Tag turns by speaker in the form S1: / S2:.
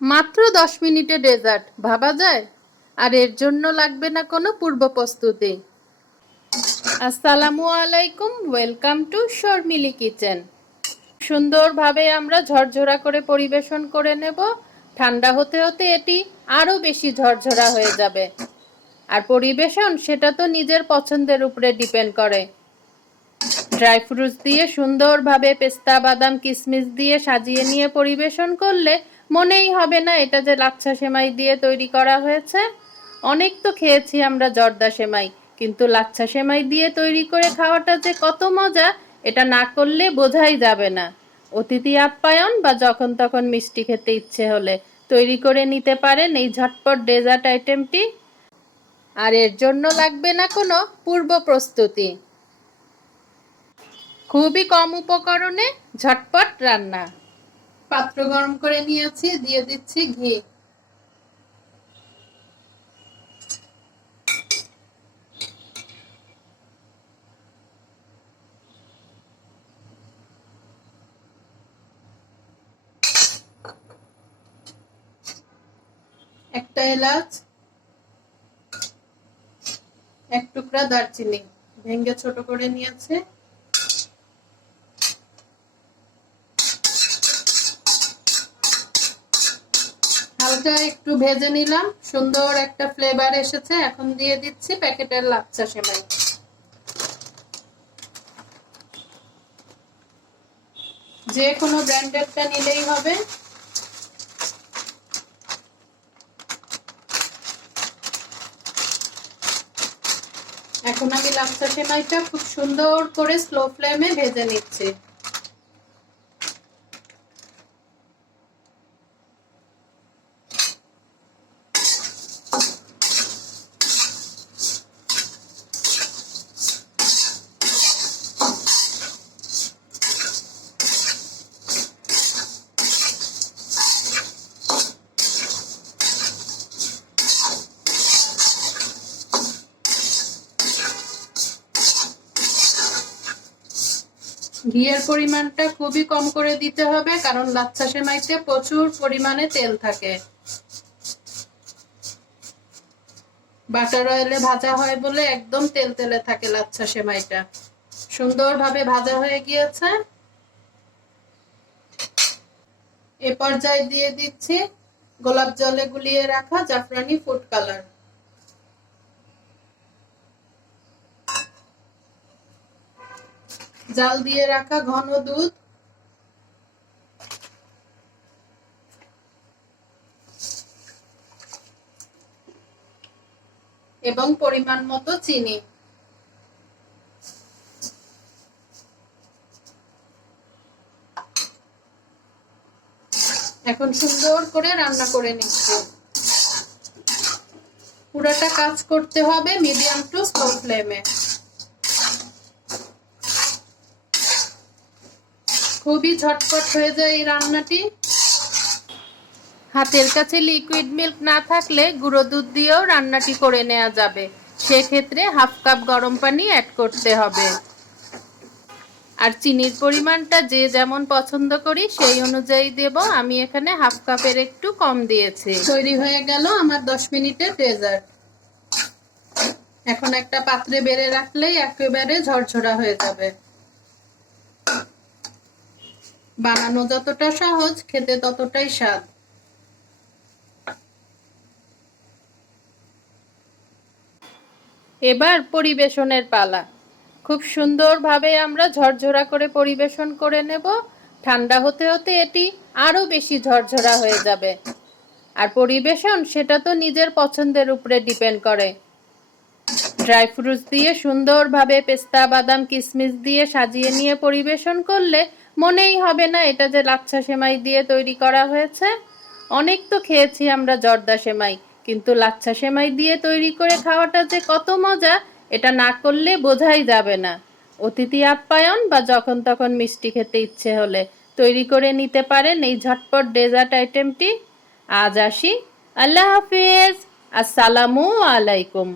S1: মাত্র দশ মিনিটে ডেজার্ট, ভাবা যায়? আর এর জন্য লাগবে না কোনো পূর্ব প্রস্তুতি। আসসালামু আলাইকুম, ওয়েলকাম টু শর্মিলি কিচেন। সুন্দরভাবে আমরা ঝরঝরা করে পরিবেশন করে নেব। ঠান্ডা হতে হতে এটি আরও বেশি ঝরঝরা হয়ে যাবে। আর পরিবেশন সেটা তো নিজের পছন্দের উপরে ডিপেন্ড করে। ড্রাই ফ্রুটস দিয়ে সুন্দরভাবে পেস্তা, বাদাম কিশমিশ দিয়ে সাজিয়ে নিয়ে পরিবেশন করলে মনেই হবে না এটা যে লাচ্ছা সেমাই দিয়ে তৈরি করা হয়েছে। অনেক তো খেয়েছি আমরা জর্দা সেমাই, কিন্তু লাচ্ছা সেমাই দিয়ে তৈরি করে খাওয়াটা যে কত মজা, এটা না করলে বোঝাই যাবে না। অতিথি আপ্যায়ন বা যখন তখন মিষ্টি খেতে ইচ্ছে হলে তৈরি করে নিতে পারেন এই ঝটপট ডেজার্ট আইটেমটি। আর এর জন্য লাগবে না কোনো পূর্ব প্রস্তুতি। খুবই কম উপকরণে ঝটপট রান্না। পাত্র গরম করে নিয়েছি, দিয়ে দিচ্ছি ঘি। একটা এলাচ, এক টুকরা দারচিনি। ভেঙ্গে ছোট করে নিয়েছে। হালকা একটু ভেজে নিলাম। সুন্দর একটা ফ্লেভার এসেছে। এখন দিয়ে দিচ্ছি প্যাকেটের লাচ্ছা সেমাই। যে কোনো ব্র্যান্ডেরটা নিলেই হবে। এখন আমি লাচ্ছা সেমাইটা খুব সুন্দর করে স্লো ফ্লেমে ভেজে নিচ্ছি। ঘিয়ের পরিমাণটা খুবই কম করে দিতে হবে, কারণ লাচ্ছা সেমাইতে প্রচুর পরিমাণে তেল থাকে। বাটার অয়েলে ভাজা হয় বলে একদম তেল তেলে থাকে লাচ্ছা সেমাইটা। সুন্দরভাবে ভাজা হয়ে গিয়েছে। এ পর্যায়ে দিয়ে দিচ্ছি গোলাপ জলে গুলিয়ে রাখা জাফরানি ফুড কালার। জাল দিয়ে রাখা ঘন দুধ। এবং পরিমাণ মতো চিনি। এখন সুন্দর করে রান্না করে নিচ্ছি। পুরাটা কাজ করতে হবে মিডিয়াম টু স্লো ফ্লেমে। খুবই ঝটপট হয়ে যায় এই রান্নাটি। হাতের কাছে লিকুইড মিল্ক না থাকলে গুঁড়ো দুধ দিয়েও রান্নাটি করে নেওয়া যাবে। সেক্ষেত্রে হাফ কাপ গরম পানি অ্যাড করতে হবে। আর চিনির পরিমাণটা যে যেমন পছন্দ করি সেই অনুযায়ী দেব। আমি এখানে হাফ কাপের একটু কম দিয়েছি। তৈরি হয়ে গেল আমার দশ মিনিটের ডেজার্ট এখন একটা পাত্রে বেড়ে রাখলেই একেবারে ঝরঝরা হয়ে যাবে। বানানো যতটা সহজ, খেতে ততটাই স্বাদ। এবার পরিবেশনের পালা। খুব সুন্দরভাবে আমরা ঝরঝরা করে পরিবেশন করে নেব। ঠান্ডা হতে হতে এটি আরও বেশি ঝরঝরা হয়ে যাবে। আর পরিবেশন, সেটা তো নিজের পছন্দের উপরে ডিপেন্ড করে। ড্রাই ফ্রুটস দিয়ে সুন্দরভাবে পেস্তা, বাদাম কিশমিশ দিয়ে সাজিয়ে নিয়ে পরিবেশন করলে মনেই হবে না এটা যে লাচ্ছা সেমাই দিয়ে তৈরি করা হয়েছে। অনেক তো খেয়েছি আমরা জর্দা সেমাই, কিন্তু লাচ্ছা সেমাই দিয়ে তৈরি করে খাওয়াটা যে কত মজা, এটা না করলে বোঝাই যাবে না। অতিথি আপ্যায়ন বা যখন তখন মিষ্টি খেতে ইচ্ছে হলে তৈরি করে নিতে পারেন এই ঝটপট ডেজার্ট আইটেমটি। আজ আসি। আল্লাহ হাফিজ। আসসালামু আলাইকুম।